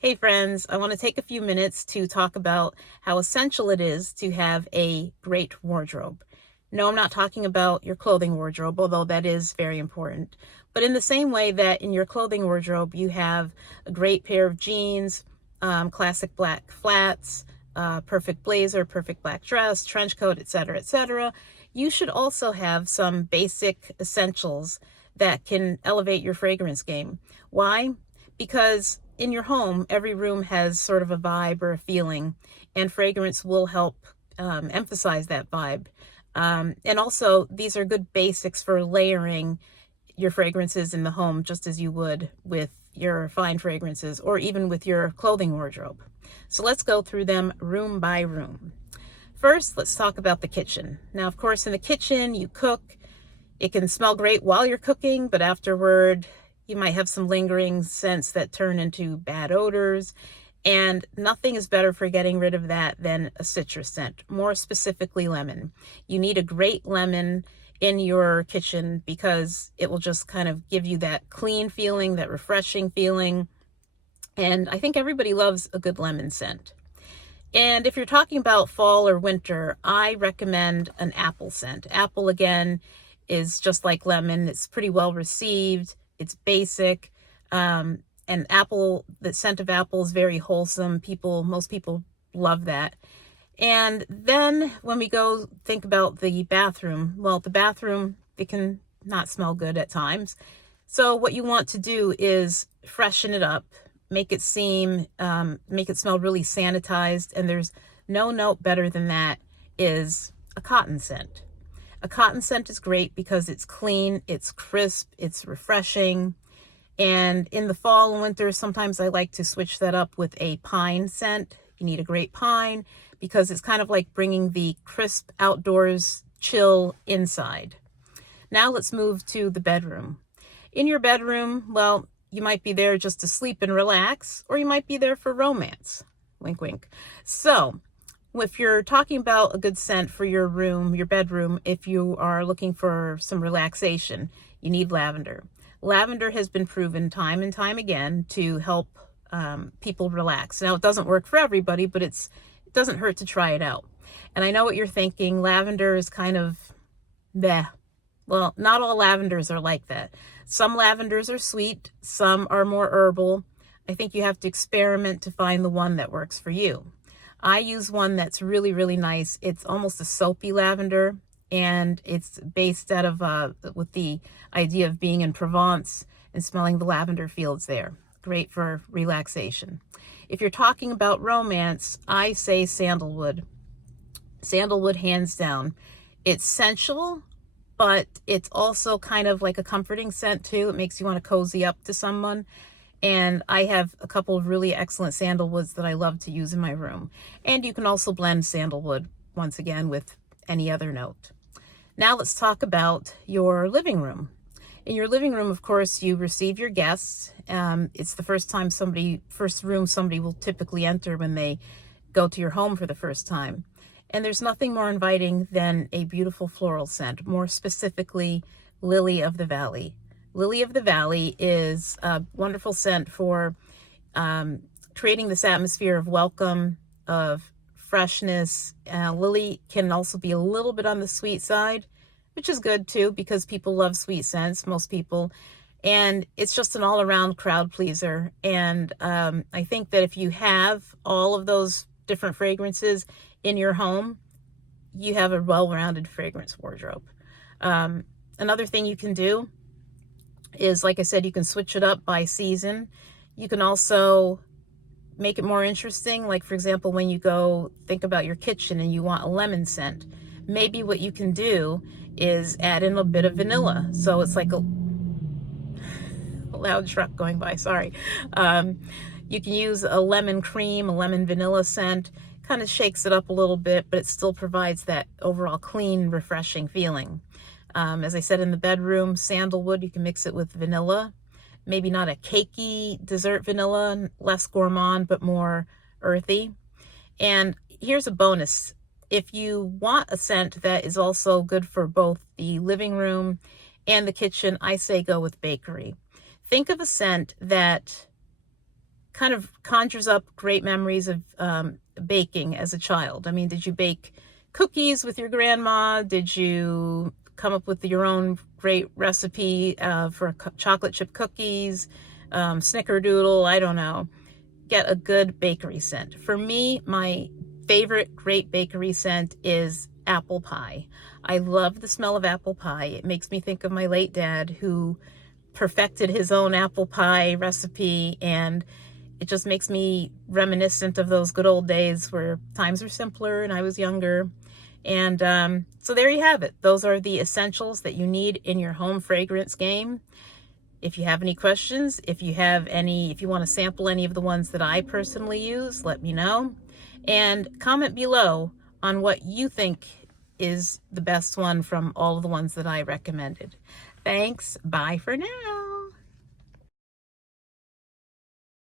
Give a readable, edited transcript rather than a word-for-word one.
Hey friends, I want to take a few minutes to talk about how essential it is to have a great wardrobe. No, I'm not talking about your clothing wardrobe, although that is very important. But in the same way that in your clothing wardrobe you have a great pair of jeans, classic black flats, perfect blazer, perfect black dress, trench coat, etc., etc., you should also have some basic essentials that can elevate your fragrance game. Why? Because in your home, every room has sort of a vibe or a feeling, and fragrance will help emphasize that vibe. And also, these are good basics for layering your fragrances in the home, just as you would with your fine fragrances or even with your clothing wardrobe. So let's go through them room by room. First, let's talk about the kitchen. Now, of course, in the kitchen, you cook. It can smell great while you're cooking, but afterward, you might have some lingering scents that turn into bad odors. And nothing is better for getting rid of that than a citrus scent, more specifically lemon. You need a great lemon in your kitchen because it will just kind of give you that clean feeling, that refreshing feeling. And I think everybody loves a good lemon scent. And if you're talking about fall or winter, I recommend an apple scent. Apple, again, is just like lemon. It's pretty well received. It's basic. And apple, the scent of apple is very wholesome. Most people love that. And then when we go think about the bathroom, well, the bathroom, it can not smell good at times. So what you want to do is freshen it up, make it smell really sanitized. And there's no note better than that is a cotton scent. A cotton scent is great because it's clean, it's crisp, it's refreshing. And in the fall and winter, sometimes I like to switch that up with a pine scent. You need a great pine because it's kind of like bringing the crisp outdoors chill inside. Now let's move to the bedroom. In your bedroom, well, you might be there just to sleep and relax, or you might be there for romance. Wink, wink. So if you're talking about a good scent for your room, your bedroom, if you are looking for some relaxation, you need lavender. Lavender has been proven time and time again to help people relax. Now, it doesn't work for everybody, but it doesn't hurt to try it out. And I know what you're thinking. Lavender is kind of bleh. Well, not all lavenders are like that. Some lavenders are sweet, some are more herbal. I think you have to experiment to find the one that works for you. I use one that's really, really nice. It's almost a soapy lavender, and it's based out of, with the idea of being in Provence and smelling the lavender fields there. Great for relaxation. If you're talking about romance, I say sandalwood. Sandalwood, hands down. It's sensual, but it's also kind of like a comforting scent too. It makes you want to cozy up to someone. And I have a couple of really excellent sandalwoods that I love to use in my room. And you can also blend sandalwood, once again, with any other note. Now let's talk about your living room. In your living room, of course, you receive your guests. It's the first room somebody will typically enter when they go to your home for the first time. And there's nothing more inviting than a beautiful floral scent, more specifically, Lily of the Valley. Lily of the Valley is a wonderful scent for creating this atmosphere of welcome, of freshness. Lily can also be a little bit on the sweet side, which is good too, because people love sweet scents, most people. And it's just an all-around crowd pleaser. And I think that if you have all of those different fragrances in your home, you have a well-rounded fragrance wardrobe. Another thing you can do is, like I said, you can switch it up by season. You can also make it more interesting. Like, for example, when you go think about your kitchen and you want a lemon scent, maybe what you can do is add in a bit of vanilla. So it's like a loud truck going by, sorry. You can use a lemon cream, a lemon vanilla scent. Kind of shakes it up a little bit, but it still provides that overall clean, refreshing feeling. As I said, in the bedroom, sandalwood, you can mix it with vanilla. Maybe not a cakey dessert vanilla, less gourmand, but more earthy. And here's a bonus. If you want a scent that is also good for both the living room and the kitchen, I say go with bakery. Think of a scent that kind of conjures up great memories of baking as a child. I mean, did you bake cookies with your grandma? Did you come up with your own great recipe for chocolate chip cookies, snickerdoodle? I don't know. Get a good bakery scent. For me, my favorite great bakery scent is apple pie. I love the smell of apple pie. It makes me think of my late dad, who perfected his own apple pie recipe, and it just makes me reminiscent of those good old days where times were simpler and I was younger. And so there you have it. Those are the essentials that you need in your home fragrance game. If you have any questions, if you want to sample any of the ones that I personally use, let me know. And comment below on what you think is the best one from all of the ones that I recommended. Thanks. Bye for now.